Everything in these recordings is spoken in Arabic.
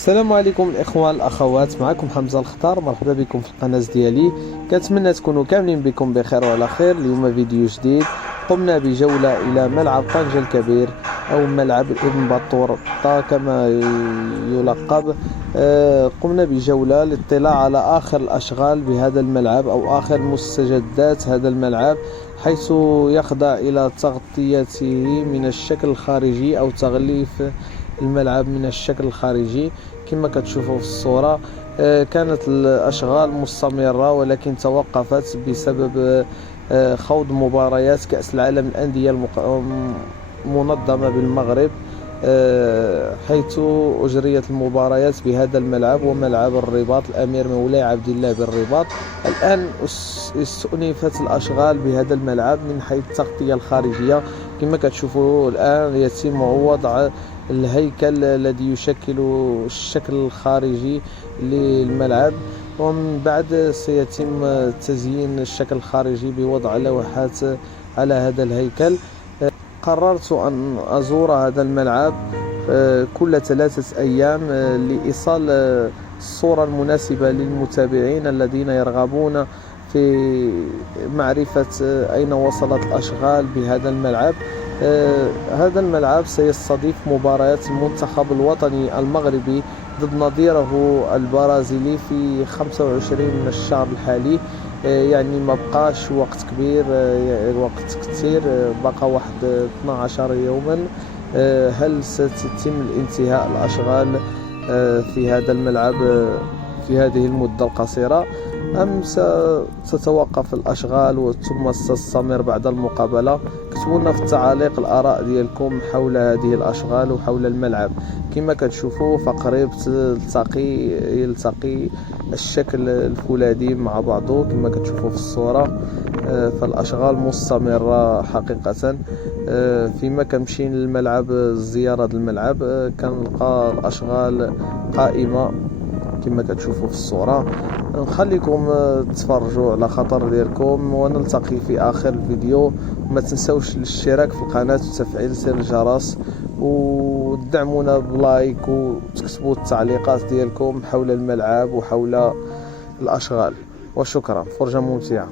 السلام عليكم الاخوان الاخوات، معكم حمزه الخضر. مرحبا بكم في القناه ديالي. كنتمنى تكونوا كاملين بكم بخير وعلى خير. اليوم فيديو جديد، قمنا بجوله الى ملعب طنجة الكبير او ملعب ابن بطوطة كما يلقب. قمنا بجوله للاطلاع على اخر الاشغال بهذا الملعب او اخر مستجدات هذا الملعب، حيث يخضع الى تغطيته من الشكل الخارجي او تغليف الملعب من الشكل الخارجي كما كتشوفوا في الصورة. كانت الأشغال مستمرة ولكن توقفت بسبب خوض مباريات كأس العالم الأندية المنظمة بالمغرب، حيث أجريت المباريات بهذا الملعب وملعب الرباط الأمير مولاي عبد الله بالرباط. الآن استؤنفت الأشغال بهذا الملعب من حيث التغطية الخارجية. كما كتشوفوا الآن يتم وضع الهيكل الذي يشكل الشكل الخارجي للملعب، ومن بعد سيتم تزيين الشكل الخارجي بوضع لوحات على هذا الهيكل. قررت أن أزور هذا الملعب كل 3 أيام لإيصال الصورة المناسبة للمتابعين الذين يرغبون في معرفة أين وصلت الأشغال بهذا الملعب. هذا الملعب سيستضيف مباريات المنتخب الوطني المغربي ضد نظيره البرازيلي في 25 من الشهر الحالي. يعني ما بقاش وقت كبير، وقت كثير، بقى واحد 12 يوما. هل ستتم الانتهاء الأشغال في هذا الملعب في هذه المدة القصيرة، أم ستتوقف الأشغال ثم ستستمر بعد المقابلة؟ كتبوا لنا في التعاليق الآراء ديالكم حول هذه الأشغال وحول الملعب. كما كتشوفوا فقريب يلتقي الشكل الفولاذي مع بعضه كما كتشوفوا في الصورة. فالأشغال مستمرة حقيقة. فيما كنمشي للملعب زيارة الملعب كنلقى الأشغال قائمة كما كتشوفوا في الصورة. نخليكم تتفرجوا على خاطر ديالكم، ونلتقي في آخر الفيديو. ما تنسوش الاشتراك في القناة وتفعيل زر الجرس، ودعمونا بلايك وتكتبوا التعليقات ديالكم حول الملعب وحول الأشغال. وشكرا، فرجة ممتعة.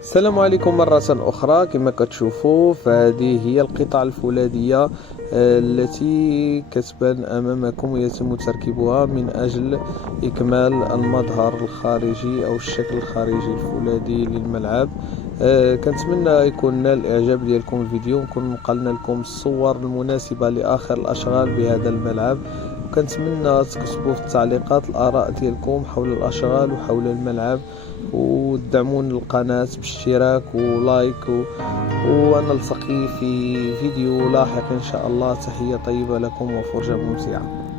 السلام عليكم مرة أخرى. كما كتشوفوا فهذه هي القطع الفولاذية التي كتبان أمامكم ويتم تركيبها من أجل إكمال المظهر الخارجي أو الشكل الخارجي الفولاذي للملعب. كنتمنى يكون نال الإعجاب ديالكم الفيديو، ونكون نقلنا لكم الصور المناسبة لآخر الأشغال بهذا الملعب. كنتمنى تكتبوا في التعليقات الآراء ديالكم حول الأشغال وحول الملعب، ودعمون القناة باشتراك ولايك ونلتقي في فيديو لاحق إن شاء الله. تحية طيبة لكم وفرجة ممتعة.